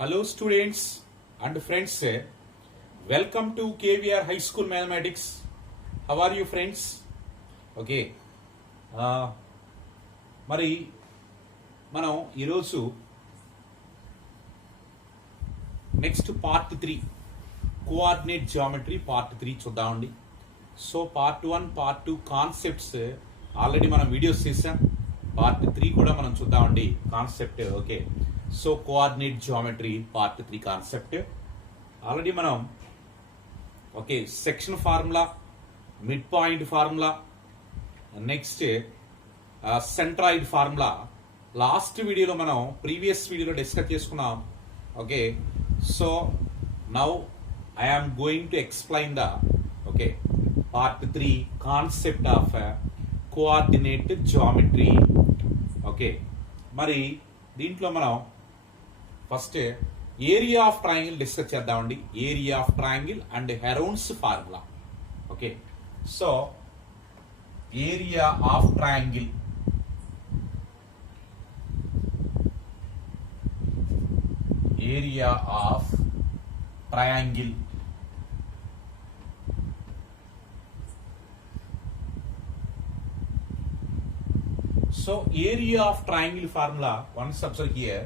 Hello students and friends, welcome to KVR High School Mathematics. How are you friends? Okay. మరి మనం ఈరోజు next part 3 coordinate geometry part 3 చూద్దామండి. So part 1 part 2 concepts already మనం videos చేసాం. Part 3 కూడా మనం చూద్దామండి concept. Okay, so coordinate geometry part 3 concept already మనం okay section formula, mid point formula, next centroid formula last వీడియోలో మనం ప్రీవియస్ వీడియోలో డిస్కస్ చేసుకున్నాం. Okay, so now I am going to explain the okay part 3 concept of coordinate geometry. Okay, మరి దీంట్లో మనం first area of triangle discuss చేద్దామండి. Area of triangle and Heron's formula. Okay, so area of triangle, area of triangle so area of triangle formula, once observe here,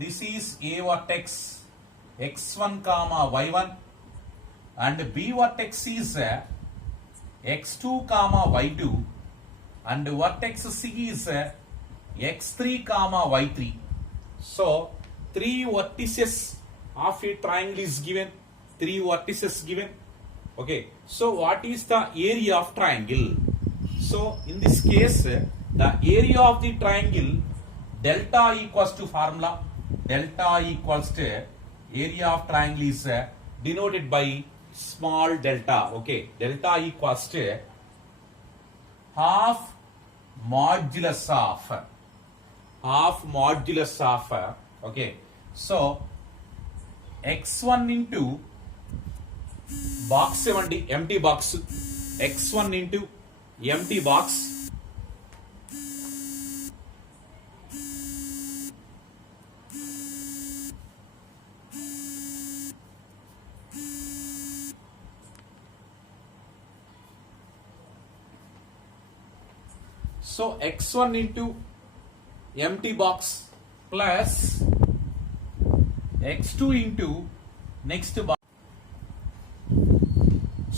this is a vertex x1 comma y1 and b vertex is x2 comma y2 and vertex c is x3 comma y3. So three vertices of a triangle is given, three vertices given. Okay, so what is the area of triangle? So in this case the area of the triangle delta equals to formula, delta equals to area of triangle is denoted by small delta. Okay, delta equals to half modulus of okay, so x1 into box ఇవ్వండి, empty box, x1 into empty box so x1 into empty box plus x2 into next box.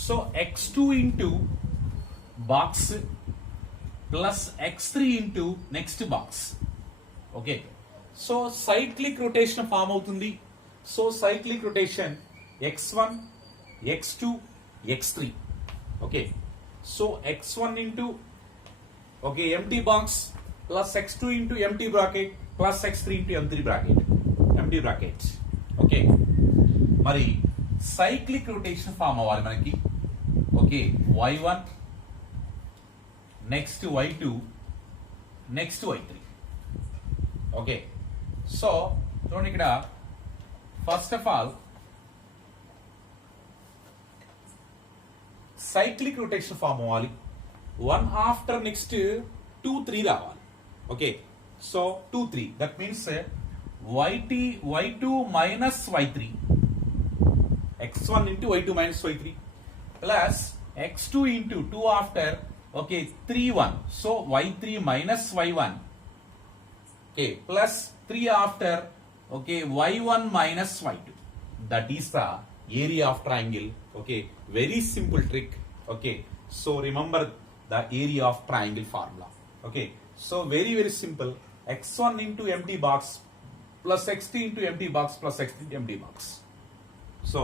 So x2 into box plus x3 into next box. Okay, so cyclic rotation form అవుతుంది. So cyclic rotation x1, x2, x3. Okay, so x1 into okay empty box plus x2 into empty bracket plus x3 into empty bracket. Okay, మరి cyclic rotation form అవ్వాలి మనకి. Okay, y1 next y2 next y3. Okay, so చూడండి ఇక్కడ first of all cyclic rotation form అవ్వాలి. 1 after next 2 3 రావాలి. Okay, so 2 3 that means y2 minus y3, x1 into y2 minus y3 plus x2 into 2 after okay 3 1, so y3 minus y1 okay plus 3 after okay y1 minus y2. That is the area of triangle. Okay, very simple trick. Okay, so remember the area of triangle formula. Okay, so very simple. x1 into empty box plus x3 into empty box plus x3 into empty box. So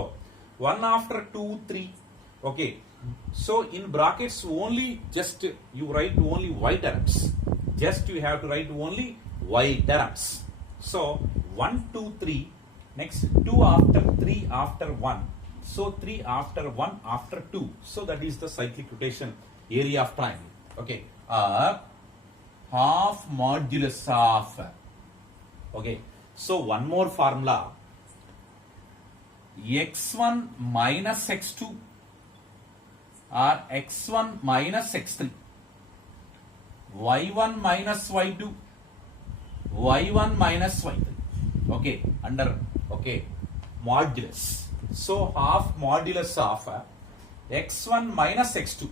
1 after 2 3. Okay, so in brackets only just you write only y terms, just you have to write only y terms. So 1 2 3, next 2 after 3 after 1, so 3 after 1 after 2, so that is the cyclic rotation area of triangle. Okay, half modulus of. Okay, so one more formula, x1 minus x2 or x1 minus x3, y1 minus y2, y1 minus y3. Okay, under okay modulus. So half modulus of x1 minus x2,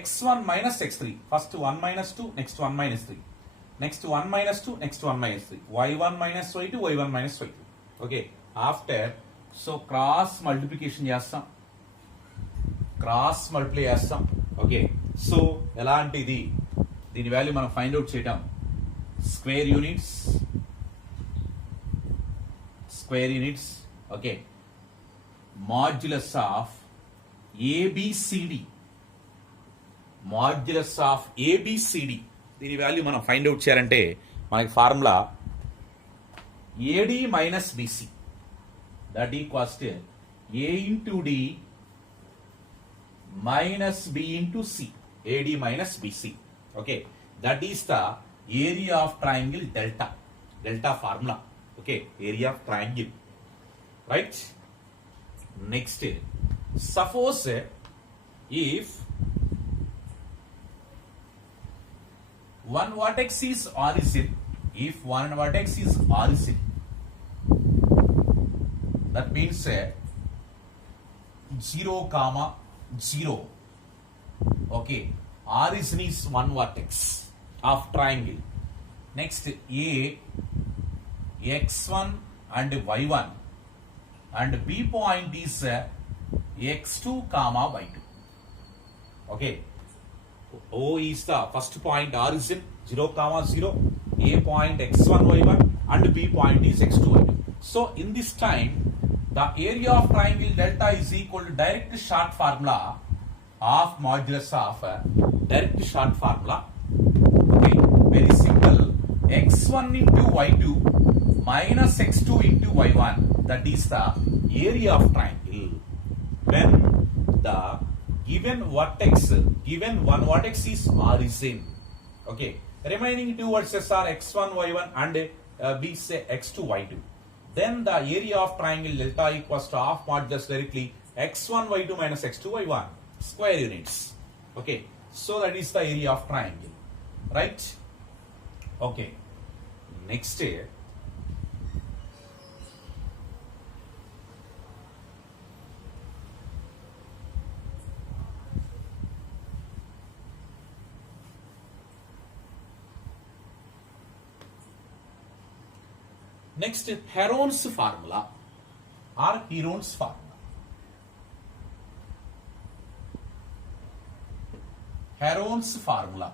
x1 minus x3. First 1 minus 2, next 1 minus 3, next 1 minus 2, next 1 minus 3, y1 minus y2, y1 minus y2. Okay, after so cross multiplication చేస్తాం, cross multiply చేస్తాం. Okay, so ఎలాంటిది దీని value మనం find out చేయటం, square units, okay, modulus of ABCD, దీని value మనం find out చేయాలంటే మనకి formula AD minus BC that equals to A into D minus b into c, AD minus BC. Okay, that is the area of triangle delta formula. Okay, area of triangle, right? Next, suppose if one vertex is origin, that means 0, 0. Okay, origin is one vertex of triangle. Next, A, x1 and y1, and B point is x2 comma y2. Okay, O is the first point origin 0 comma 0, A point x1 y1 and B point is x2 y2. So in this time the area of triangle delta is equal to direct short formula of modulus of direct short formula. Okay, very simple. x1 into y2 minus x2 into y1, that is the area of triangle when the given one vertex is origin. Okay, remaining two vertices are x1 y1 and b say x2 y2. Then the area of triangle delta equals to half modulus directly x1 y2 minus x2 y1 square units. Okay, so that is the area of triangle, right? Okay, next Heron's formula or Heron's formula. Heron's formula.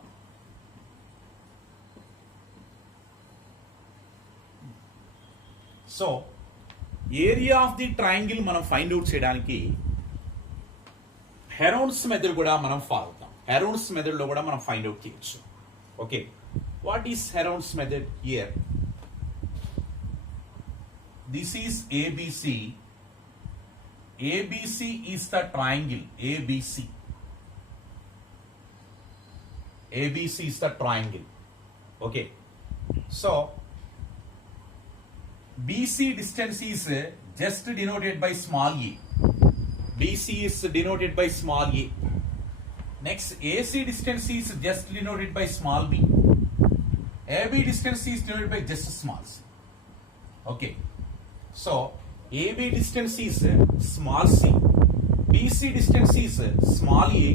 So area of the triangle మనం find out చేయడానికి హెరోన్స్ method కూడా మనం follow అవుతాం. హెరోన్స్ method లో కూడా మనం find out చేయొచ్చు. Okay, what is Heron's method here? This is ABC. ABC is the triangle. ABC is the triangle. Okay. So BC distance is just denoted by small a. BC is denoted by small a. Next, AC distance is just denoted by small b. AB distance is denoted by just small c. Okay. So AB distance is small c, BC distance is small a,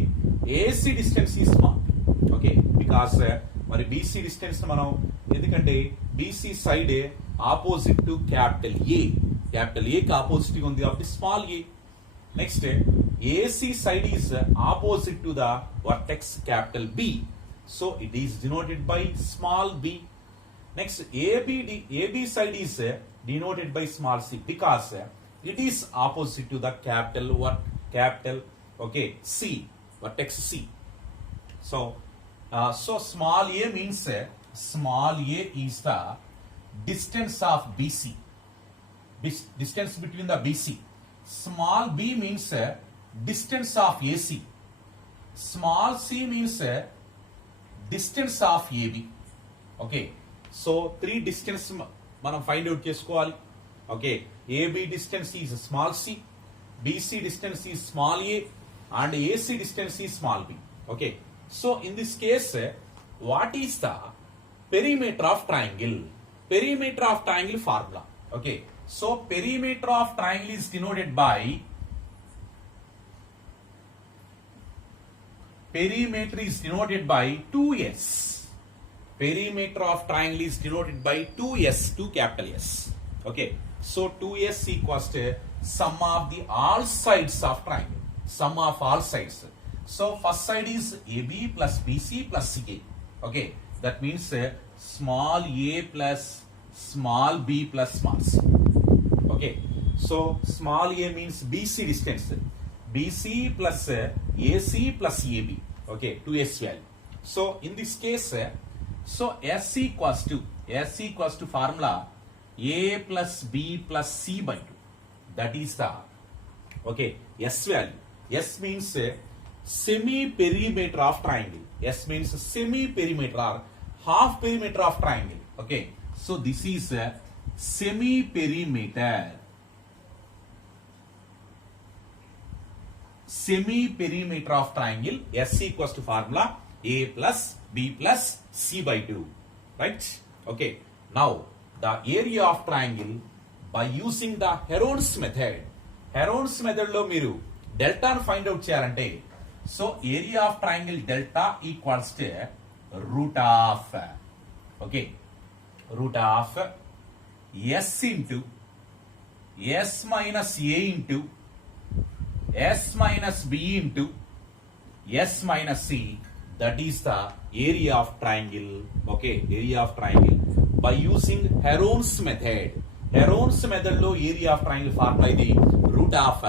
AC distance is small b. Okay, because మరి BC distance మనం ఎందుకంటే BC side opposite to capital A కి opposite గా ఉంది కాబట్టి small a. Next, AC side is opposite to the vertex capital B, so it is denoted by small b. Next, AB side is denoted by small c because it is opposite to the capital okay C, vertex C. So small a means small a is the distance of BC, distance between the BC. Small b means distance of AC. Small c means distance of AB. Okay, so three distance మనం find out చేసుకోవాలి. Okay, AB distance is small c, BC distance is small a and AC distance is small b. Okay, So in this case, what is the perimeter of triangle? Perimeter of triangle formula. Okay. So perimeter of triangle is denoted by perimeter is denoted by 2s. Perimeter of triangle is denoted by 2s, 2 capital S. Okay. So 2s equals to sum of the all sides of triangle. Sum of all sides. So first side is AB plus BC plus CA. Okay. That means small a plus small b plus small c. Okay. So small a means BC distance. BC plus AC plus AB. Okay. 2s value. So in this case, so S equals to formula A plus B plus C by 2. That is the, okay, S value. S means semi-perimeter of triangle. S means semi-perimeter or half perimeter of triangle. Okay. So this is semi-perimeter. Semi-perimeter of triangle. S equals to formula A plus B plus C by 2. Right? Okay. Now, the area of triangle by using the Heron's method. Heron's method lo miru delta find out cheyalante. So, area of triangle delta equals to root of, okay, root of S into S minus A into S minus B into S minus C. That is the area of triangle. Okay, area of triangle by using Heron's method. Heron's method lo area of triangle formula is root of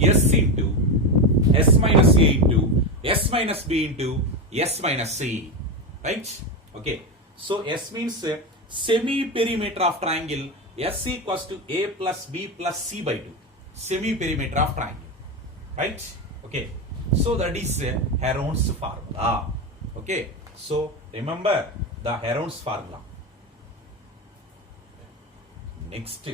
S into S minus A into S minus B into S minus C. Right? Okay. So S means semi-perimeter of triangle. S equals to A plus B plus C by 2. Semi-perimeter of triangle. Right? Okay. So that is Heron's formula. Okay. So remember the Heron's formula. Next.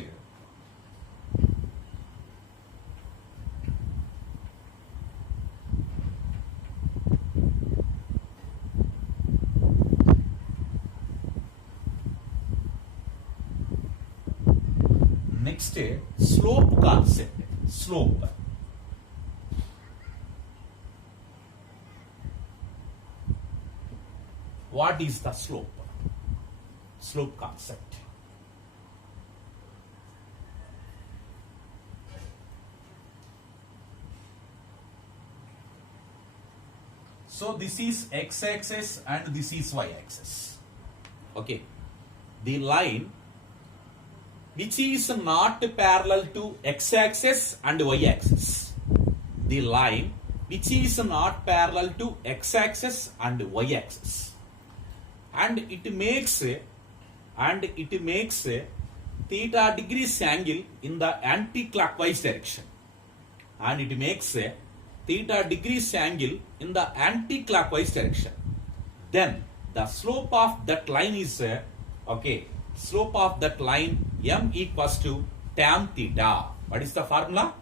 Next, slope concept. Slope. What is the slope? Slope concept. So this is x-axis and this is y-axis. Okay. The line which is not parallel to x-axis and y-axis. The line which is not parallel to x-axis and y-axis. And it makes theta degrees angle in the anti-clockwise direction. And it makes theta degrees angle in the anti-clockwise direction. Then the slope of that line is okay. Slope of that line m equals to tan theta. What is the formula?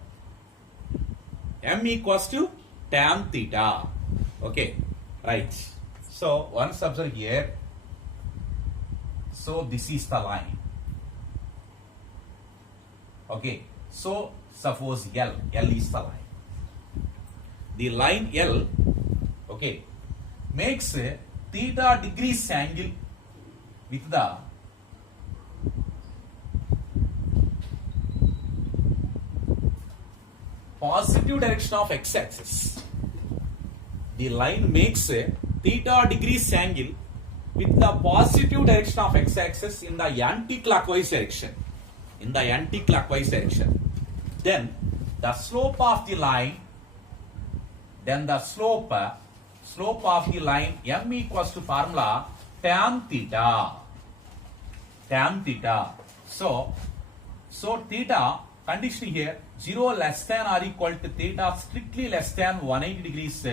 M equals to tan theta. Okay, right. So once observe here. So this is the line. Okay. So suppose L is the line. The line L, okay, makes a theta degrees angle with the positive direction of x-axis. The line makes a theta degrees angle with the positive direction of x-axis in the anti-clockwise direction. In the anti-clockwise direction. Then the slope of the line, slope of the line m equals to formula tan theta. Tan theta. So theta condition here 0 less than or equal to theta strictly less than 180 degrees.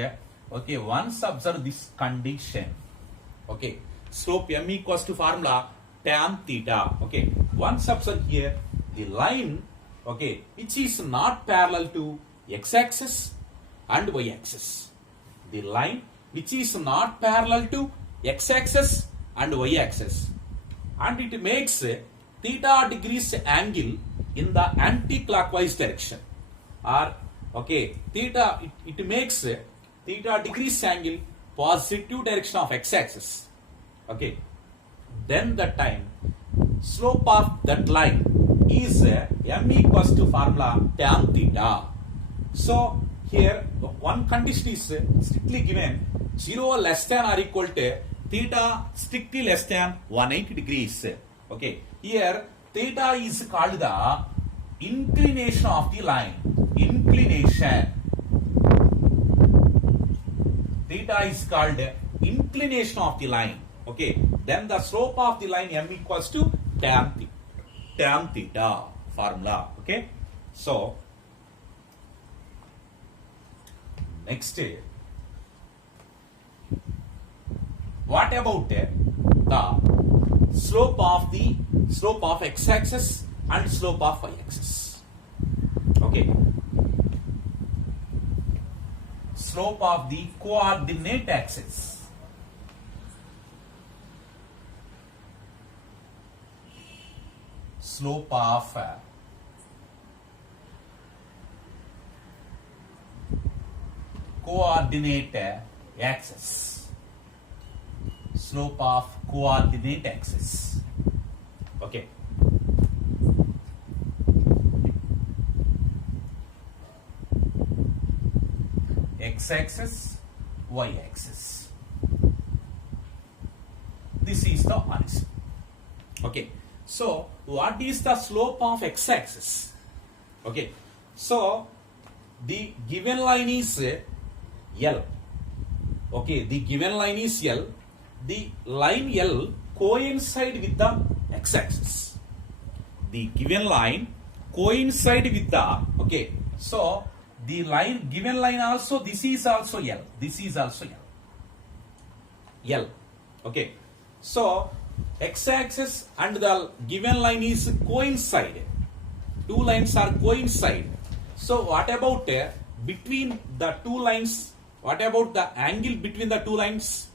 Okay, once observe this condition. Okay, slope m equals to formula tan theta. Okay, once observe here the line, okay, which is not parallel to x-axis and y-axis. The line which is not parallel to x-axis and y-axis, and it makes theta degrees angle in the anti-clockwise direction, or okay, theta it makes theta degrees angle positive direction of x-axis. Okay, then the time slope of that line is m equals to formula tan theta. So here one condition is strictly given, 0 less than or equal to theta strictly less than 180 degrees. Okay, here theta is called the inclination of the line. Inclination. Theta is called inclination of the line. Okay, then the slope of the line m equals to tan theta formula. Okay, so next, what about the slope of x-axis and slope of y-axis? Okay, slope of the coordinate axis. Slope of coordinate axis. Slope of coordinate axis. Okay. X-axis, y-axis. This is the answer. Okay. So, what is the slope of x-axis? Okay. So, the given line is L. Okay, the given line is L. The line L coincide with the x-axis. The given line coincide with the, okay, so the line, given line also, this is also L. This is also L. L. Okay. So, x-axis and the given line is coincide. Two lines are coincide. So, what about between the two lines? What about the angle between the two lines?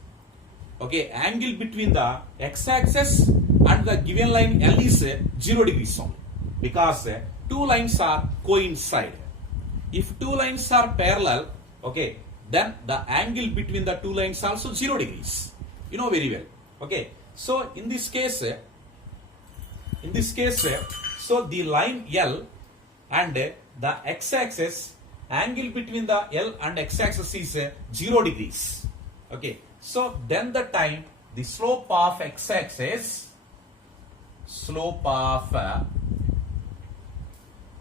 Okay, angle between the x-axis and the given line L is 0 degrees only, because two lines are coincide. If two lines are parallel, okay, then the angle between the two lines also 0 degrees. You know very well. Okay, so in this case, so the line L and the x-axis, angle between the L and x-axis is 0 degrees. Okay, so then the time the slope of x-axis, slope of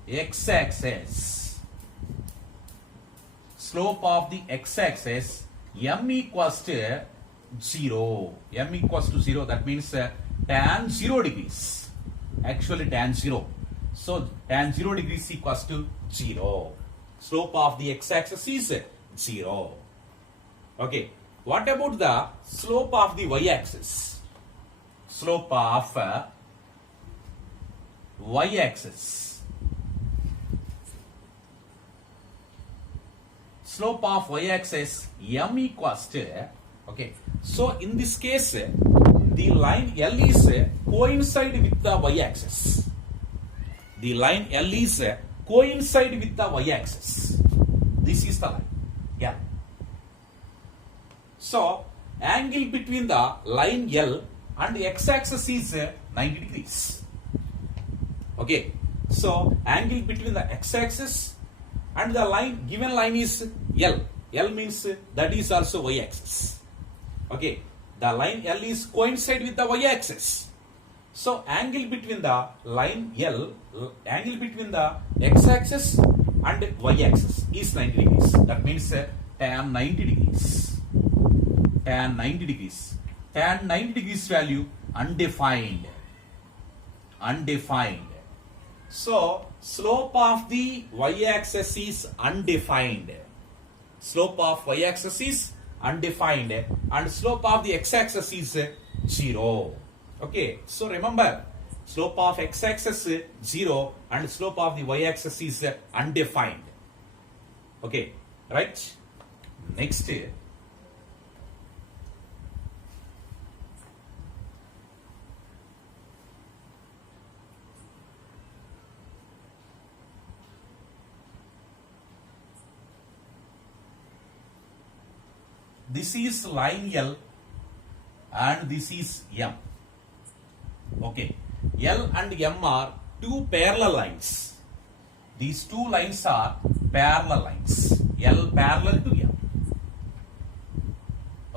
x-axis, slope of the x-axis, m equals to 0. M equals to 0. That means tan 0 degrees. Actually tan 0. So tan 0 degrees equals to 0. Slope of the x-axis is 0. Okay. What about the slope of the y-axis? Slope of y-axis. Slope of y-axis, m equals to, okay. So in this case, the line L is coincide with the y-axis. The line L is coincide with the y-axis. This is the line L. So angle between the line L and the x-axis is 90 degrees. Okay. So angle between the x-axis and the line, given line is L. L means that is also y-axis. Okay. The line L is coincide with the y-axis. So angle between the line L, angle between the x-axis and y-axis is 90 degrees. That means tan 90 degrees. Tan 90 degrees. Tan 90 degrees value undefined. Undefined. So slope of the y-axis is undefined. Slope of y-axis is undefined and slope of the x-axis is 0. Okay, so remember, slope of x-axis 0 and slope of the y-axis is undefined. Okay, right? Next, this is line L and this is M. Okay, L and M are two parallel lines. These two lines are parallel lines. L parallel to M.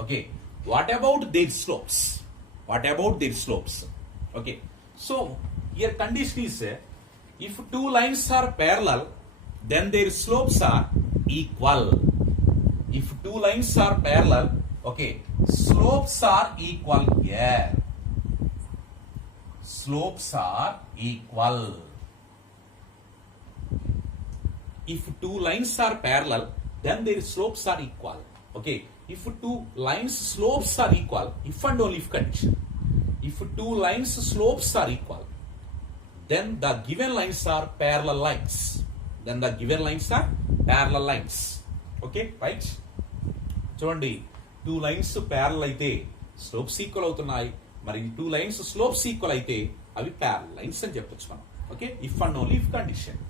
Okay, what about their slopes? What about their slopes? Okay, so here condition is if two lines are parallel, then their slopes are equal. If two lines are parallel, okay, slopes are equal here. Slopes are equal. If two lines are parallel, then their slopes are equal. Okay, if two lines slopes are equal, if and only if condition. If two lines slopes are equal, then the given lines are parallel lines. Then the given lines are parallel lines. Okay, right? చూడండి, two lines parallel అయితే slopes equal అవుతున్నాయి. మరి two lines slopes equal అయితే అవి parallel lines అని చెప్పొచ్చు మనం. Okay, if and only if condition.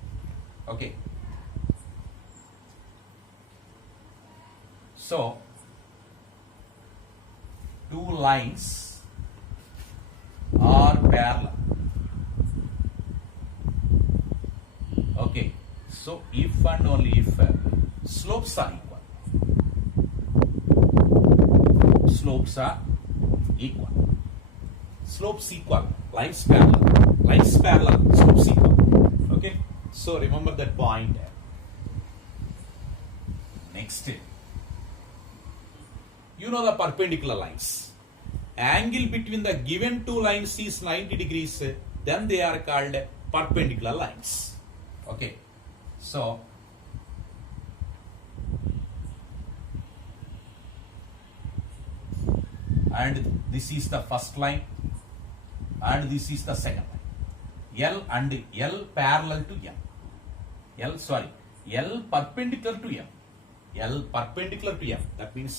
Okay, so two lines are parallel. Okay, so if and only if slopes are equal. Slopes are equal. Slopes equal. Lines parallel. Lines parallel. Slopes equal. Okay, so remember that point. Next, you know the perpendicular lines. Angle between the given two lines is 90 degrees, then they are called perpendicular lines. Okay, so and this is the first line and this is the second line. L and L parallel to M. L perpendicular to M. L perpendicular to M. That means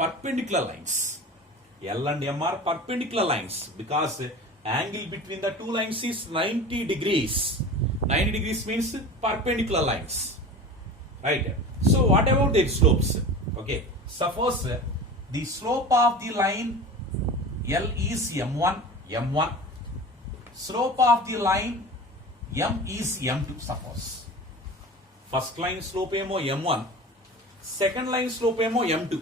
perpendicular lines. L and M are perpendicular lines because angle between the two lines is 90 degrees. 90 degrees means perpendicular lines. Right? So what about their slopes? Okay, suppose the slope of the line L is M1. Slope of the line M is M2, suppose. First line slope emo M1, second line slope emo M2.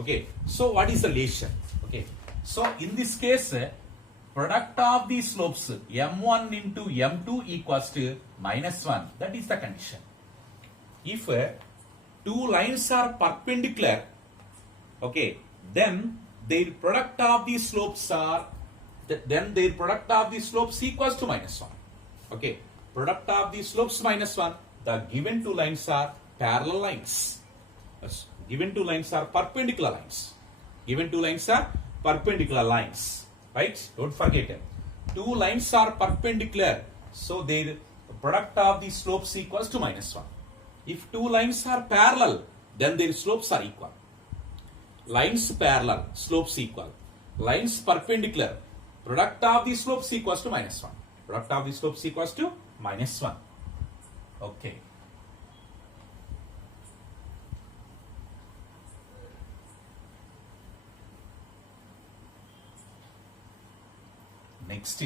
Okay, so what is the relation? Okay, so in this case, product of the slopes M1 into M2 equals to -1. That is the condition. If two lines are perpendicular, okay, then their product of the slopes equals to -1. Okay, product of the slopes -1. The given two lines are parallel lines. Given two lines are perpendicular lines. Given two lines are perpendicular lines. Right? Don't forget it. Two lines are perpendicular, so their product of the slopes equals to -1. If two lines are parallel, then their slopes are equal. Lines parallel, slopes equal. Lines perpendicular, product of the slopes equals to -1. Product of the slopes equals to -1. Okay. Next,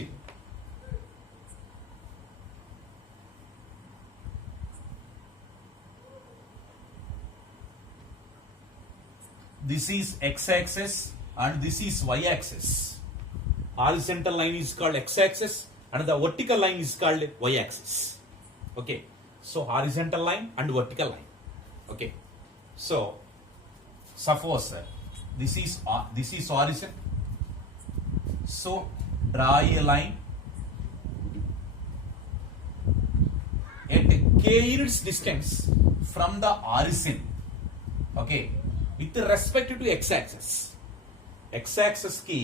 this is x-axis and this is y-axis. Horizontal line is called x-axis and the vertical line is called y-axis. Okay, so horizontal line and vertical line. Okay, so suppose this is horizon. So draw a line at k units distance from the horizon. Okay, with respect to x-axis. X-axis ki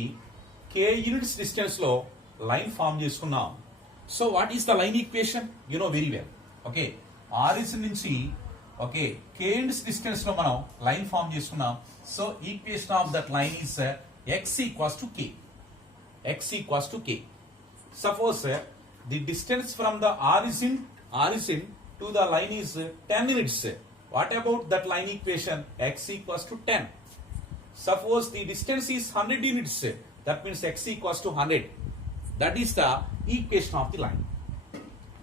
k units distance lo line form చేసుకున్నాం. So what is the line equation? You know very well. Okay, horizon నుంచి okay k units distance లో మనం line form చేసుకున్నాం. So equation of that line is x equals to k. X equals to k. Suppose the distance from the origin to the line is 10 units. What about that line equation? X equals to 10. Suppose the distance is 100 units. That means x equals to 100. That is the equation of the line.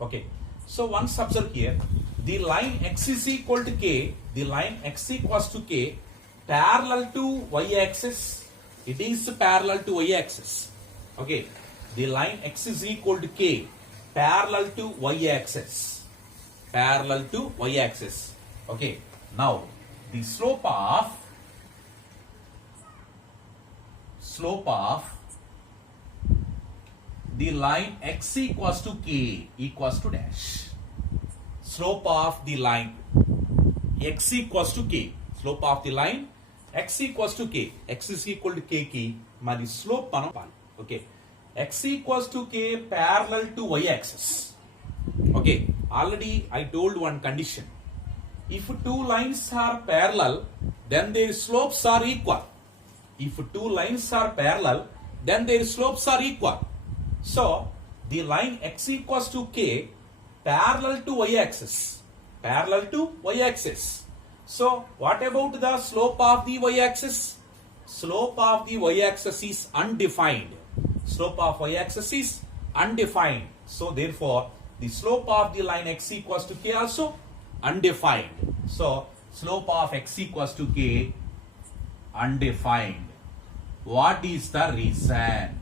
Okay. So once observe here, the line x is equal to k, the line x equals to k, parallel to y-axis. It is parallel to y-axis. Okay. The line x is equal to k, parallel to y-axis. Parallel to y-axis. Okay. Now, the slope of the line x equals to k equals to dash. Slope of the line x equals to k. Slope of the line x equals to k. X is equal to k ki mari slope మనం పాలి. Okay. X equals to k parallel to y-axis. Okay. Already I told one condition. If two lines are parallel, then their slopes are equal. If two lines are parallel, then their slopes are equal. So, the line x equals to k parallel to y-axis. Parallel to y-axis. So, what about the slope of the y-axis? Slope of the y-axis is undefined. Slope of y-axis is undefined. So, therefore, the slope of the line x equals to k also undefined. So, slope of x equals to k undefined. What is the reason?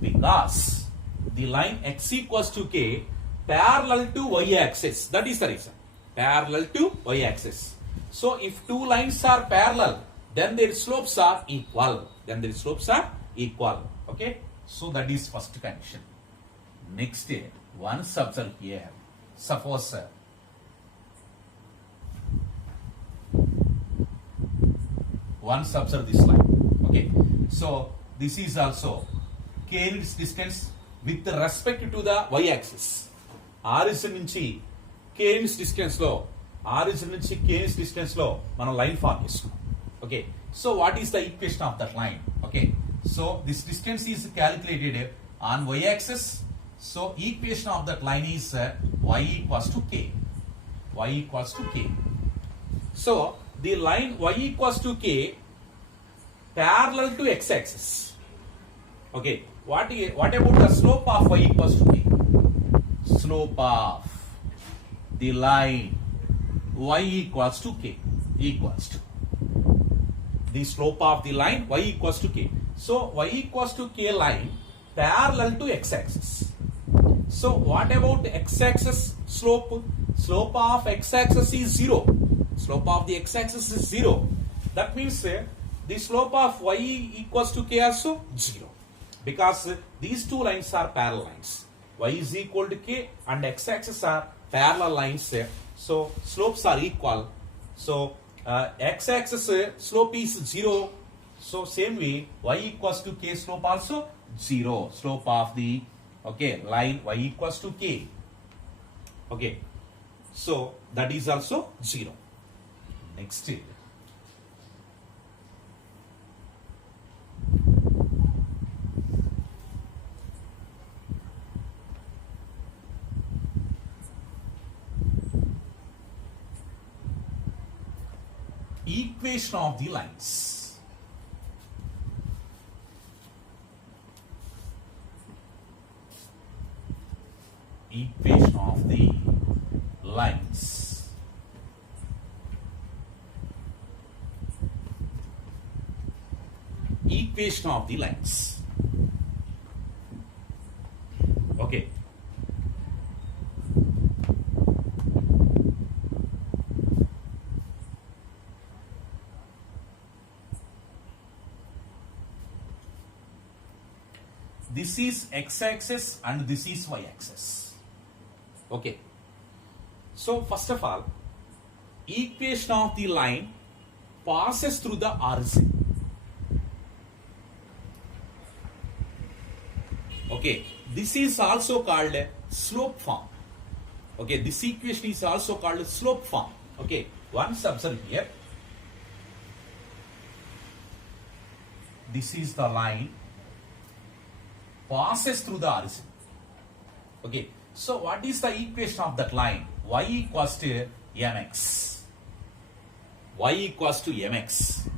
Because the line x equals to k parallel to y-axis. That is the reason. Parallel to y-axis. So, if two lines are parallel, then their slopes are equal. Okay. So, that is first condition. Next, once observe here. Suppose once observe this line. Okay. So, this is also k units distance with respect to the y-axis. Origin నుంచి k units distance లో మనం line form చేసుకున్నాం. Okay. So, what is the equation of that line? Okay. So, this distance is calculated on y-axis. So, equation of that line is y equals to k. So, the line y equals to k parallel to x-axis. Okay. What about the slope of y equals to k? Slope of the line y equals to k equals to the slope of the line y equals to k. So, y equals to k line parallel to x-axis. So, what about x-axis slope? Slope of x-axis is 0. Slope of the x-axis is 0. That means the slope of y equals to k also 0. Because these two lines are parallel lines. Y is equal to k and x-axis are parallel lines. So, slopes are equal. So, x-axis slope is 0. So, same way y equals to k slope also 0. Slope of the line y equals to k. Okay. So, that is also 0. Next. Equation of the lines. Equation of the lines. Equation of the lines. Okay. This is x-axis and this is y-axis. Okay. So, first of all, equation of the line passes through the origin. Okay. This is also called slope form. Okay. This equation is also called slope form. Okay. Once observe here. This is the line passes through the origin. Okay. So, what is the equation of that line? Y equals to mx. Y equals to mx.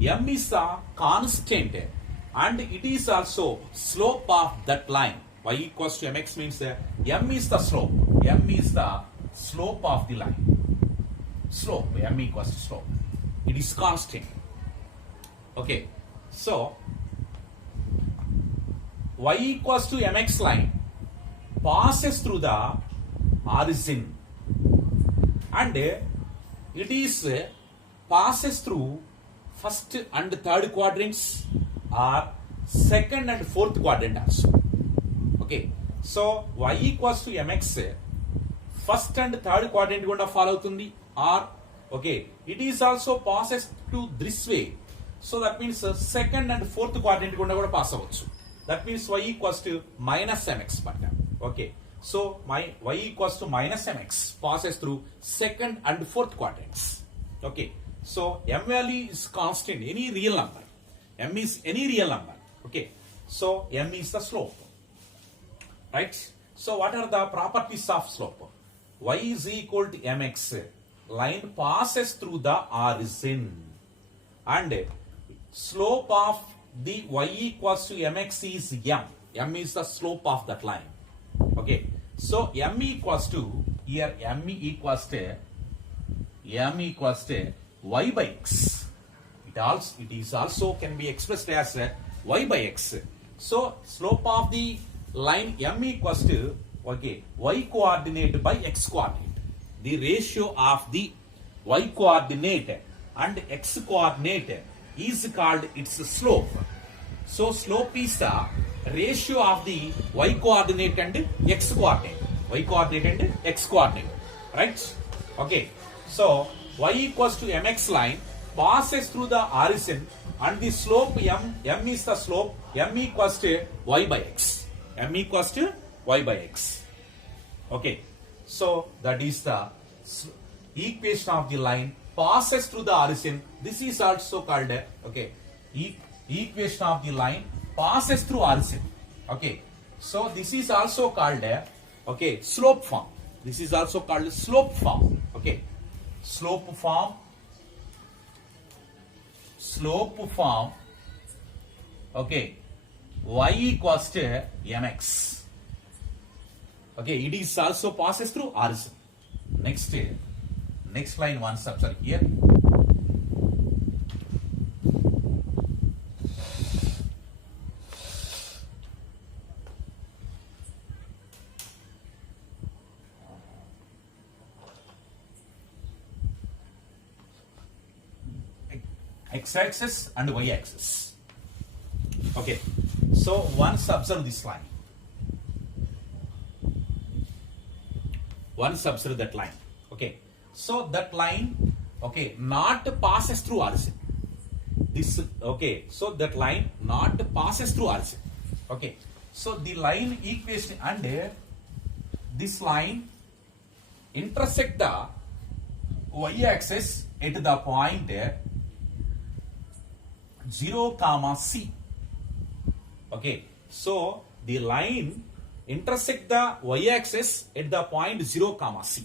m is the constant and it is also slope of that line. Y equals to mx means m is the slope. M is the slope of the line. Slope, m equals to slope. It is constant. Okay, so y equals to mx line passes through the origin and it is passes through first and third quadrants or second and fourth quadrant also. Okay, so y equals to mx first and third quadrant gunda follow avutundi, or okay, it is also passes to this way, so that means second and fourth quadrant gunda kuda pass avachchu. That means y equals to minus mx patta. Okay, so my y equals to minus mx passes through second and fourth quadrants. Okay, so m value is constant, any real number. M is any real number. Okay, so m is the slope. Right? So what are the properties of slope? Y is equal to mx. Line passes through the origin and slope of the y equals to mx is m. M is the slope of that line. Okay, so m equals to, here m equals to y by x. It is also can be expressed as y by x. So slope of the line m equals to, okay, y coordinate by x coordinate. The ratio of the y coordinate and x coordinate is called its slope. So slope is the ratio of the y coordinate and x coordinate. Y coordinate and x coordinate. Right? Okay. So y equals to mx line passes through the origin and the slope m is the slope, m equals to y by x. M equals to y by x. Okay. So that is the equation of the line passes through the origin. This is also called okay, equation of the line passes through origin. Okay, so this is also called okay, slope form. This is also called slope form. Okay, slope form. Okay, y equals to mx. Okay, it is also passes through origin. Next line one subset here. X-axis and y-axis. Okay, so once observe this line. Once observe that line. Okay, so that line, okay, not passes through origin. This, okay, so that line not passes through origin. Okay, so the line equation and this line intersect the y-axis at the point 0, C. Okay, so the line intersect the y-axis at the point 0, C.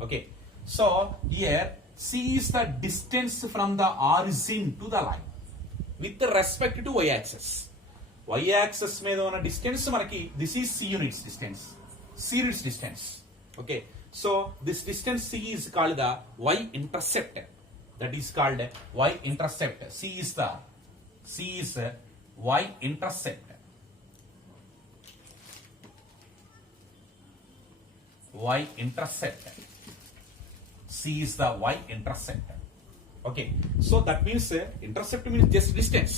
Okay, so here C is the distance from the origin to the line with respect to y-axis. Y-axis మీద ఉన్న distance మనకి this is C units distance. C units distance. Okay, so this distance C is called the y-intercept. That is called y-intercept. C is y-intercept. Y-intercept. C is the y-intercept. Okay, so that means intercept means just distance.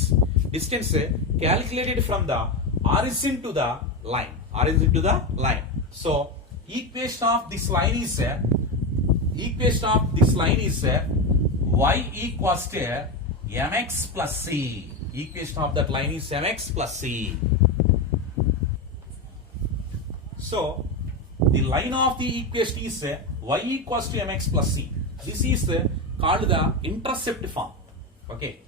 Distance calculated from the origin to the line. Origin to the line. So equation of this line is y equals to mx plus c. Equation of that line is mx plus c. So the line of the equation is y equals to mx plus c. This is called the intercept form. Okay,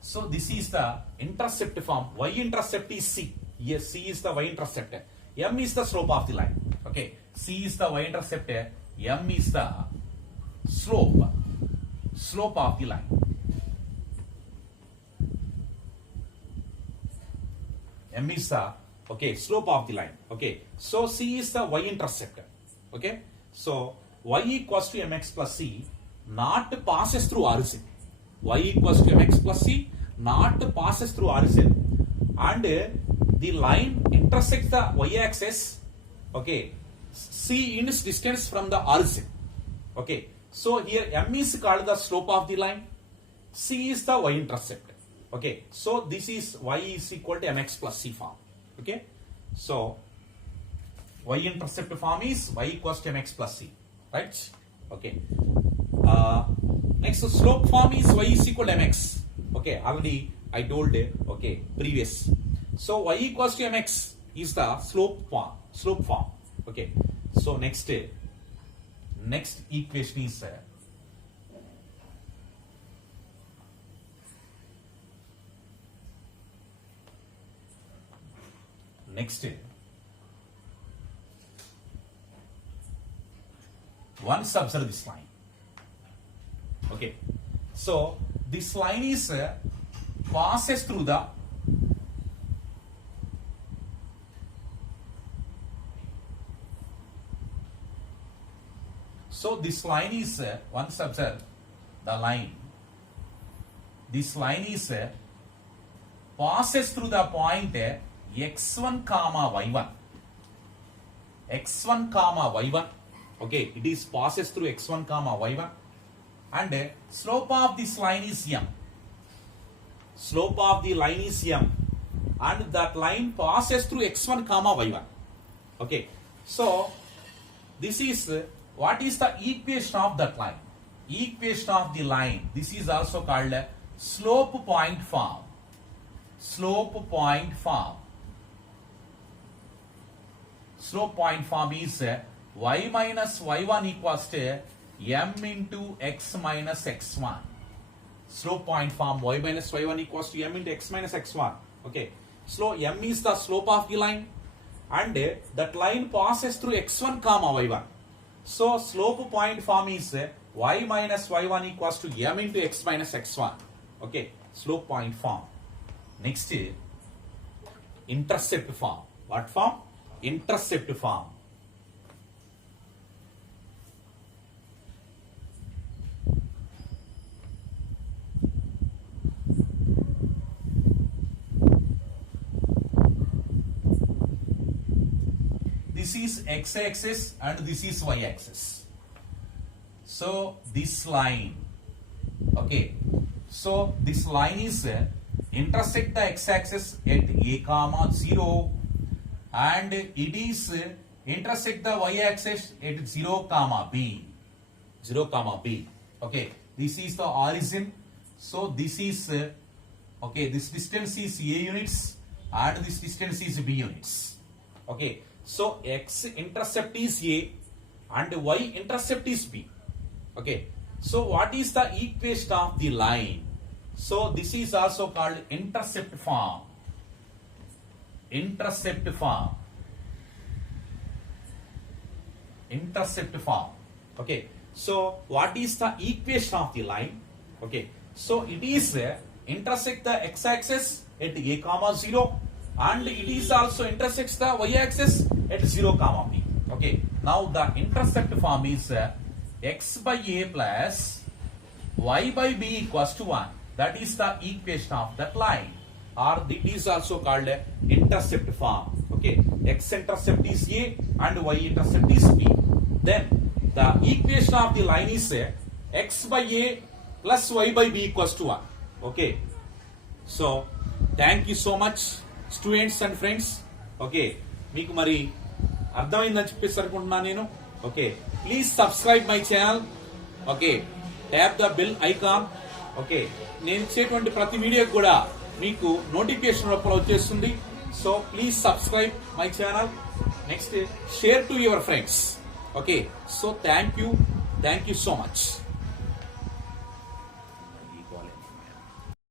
so this is the intercept form. Y-intercept is c. Yes, c is the y-intercept. M is the slope of the line. Okay, c is the y-intercept. M is the slope of the line. M is the slope of the line. Okay, so C is the y-intercept. Okay, so y equals to mx plus c not passes through origin. Y equals to mx plus c not passes through origin, and the line intersects the y-axis. Okay, c in its distance from the origin. Okay, so here m is called the slope of the line, c is the y-intercept. Okay, so this is y is equal to mx plus c form. Okay, so y-intercept form is y equals to mx plus c, right? Okay, next slope form is y is equal to mx. Okay, already I told okay previous. So y equals to mx is the slope form. Okay, so next equation is once observe this line. Okay, so this line is passes through the this line is once observe the line. This line is passes through the point x1 comma y1. x1 comma y1. Okay, it is passes through x1 comma y1, and slope of this line is m. Slope of the line is m, and that line passes through x1 comma y1. Okay, so this is what is the equation of that line? Equation of the line. This is also called slope point form. Slope point form. Slope point form is y minus y1 equals to m into x minus x1. Slope point form y minus y1 equals to m into x minus x1. Okay, so m is the slope of the line, and that line passes through x1 comma y1. So slope point form is y minus y1 equals to m into x minus x1. Okay, slope point form. Next, intercept form. What form? Intercept form. This is x-axis and this is y-axis. So this line, okay, so this line is intersect the x-axis at a comma 0, and it is intersect the y-axis at 0 comma b. 0 comma b. Okay, this is the origin. So this is okay, this distance is a units and this distance is b units. Okay, so x intercept is a and y intercept is b. Okay, so what is the equation of the line? So this is also called intercept form. Intercept form. Intercept form. Okay, so what is the equation of the line? Okay, so it is intersect the x-axis at a comma 0, and it is also intersects the y-axis at 0 comma b. Okay, now the intercept form is x by a plus y by b equals to 1. That is the equation of that line, or it is also called intercept form. Okay, x intercept is a and y intercept is b. Then the equation of the line is x by a plus y by b equals to 1. Okay, so thank you so much students and friends. Okay, మీకు మరి అర్థమైందని చెప్పేసి అనుకుంటున్నాను నేను. Okay, please subscribe my channel. Okay, tap the bell icon. Okay, నేను ఇచ్చేటువంటి ప్రతి video కూడా మీకు నోటిఫికేషన్ రూపంలో వచ్చేస్తుంది. So please subscribe my channel. Next, share to your friends. Okay, so thank you so much.